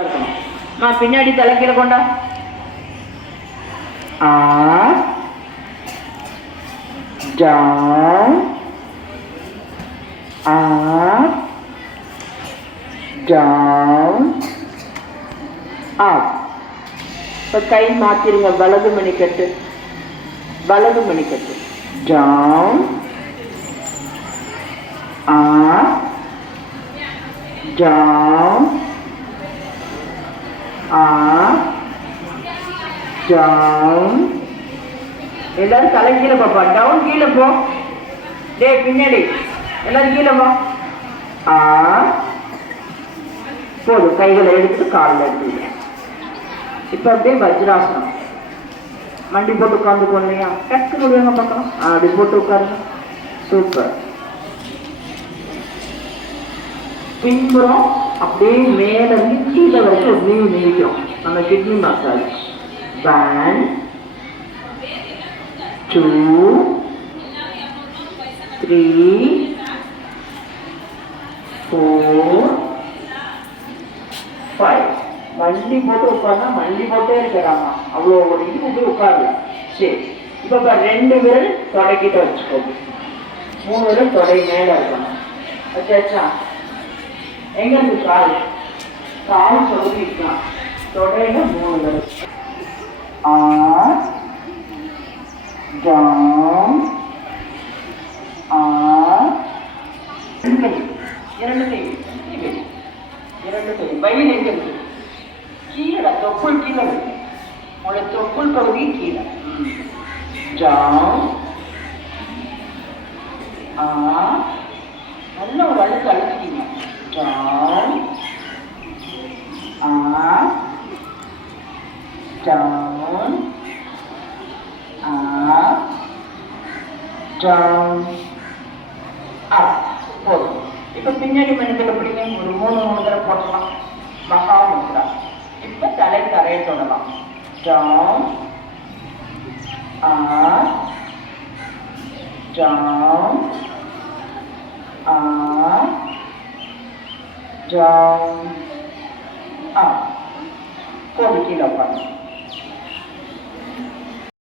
இருக்கணும். நான் பின்னாடி தலைக்கீழ கொண்டா down up down up. இப்போ கை மாத்திருங்க. வலது மணிக்கட்டு down up down up down. எல்லாரும் தலை கீழே பாப்பா. டவுன் கீழே போ. டே பின்னாடி எல்லாரும் கீழே போ. போதும். கைகளை எடுத்துட்டு காலில் எடுத்துக்க. இப்போ அப்படியே வஜ்ராசனம். மண்டி போட்டு உட்காந்துக்கோ இல்லையா? டக்கு முடியாம பார்க்கலாம். அப்படி போட்டு உட்காருங்க. சூப்பர். பின்புறம் அப்படியே மேல இருந்து கீழே வரைக்கும் அப்படியே நீக்கும். நம்ம கிட்னி மசாஜ். 1 2 3 4 5. மண்டி போட்டு உட்கார்ந்தா மண்டி போட்டே இருக்கிறாமா. அவ்வளோ ஒரு இது போய் உட்காருல. சரி, இப்போ 2 விரல் தொடக்கிட்ட வச்சுக்கோங்க. 3 விரல் தொடை மேல இருக்கணும். வச்சாச்சா? எங்க இருந்து கால் சொல்லிக்கலாம். தொடையில 3 விரல். down இரண்டு கை வயிறு எங்க இருக்கு? கீழே தொப்புள் கீழே இருக்கு. உங்களோட தொப்புள் பகுதி கீழே. down நல்ல ஒரு அழுத்து அழுத்திக்கிங்க. down down down up. போதும். இப்போ பின்னாடி மனிதர்கள் எப்படிங்க ஒரு 3 தடவை போடலாம். மகா முத்ரா. இப்போ தலை தரையை தொடலாம். down down down up. போது கீழே உட்காந்து.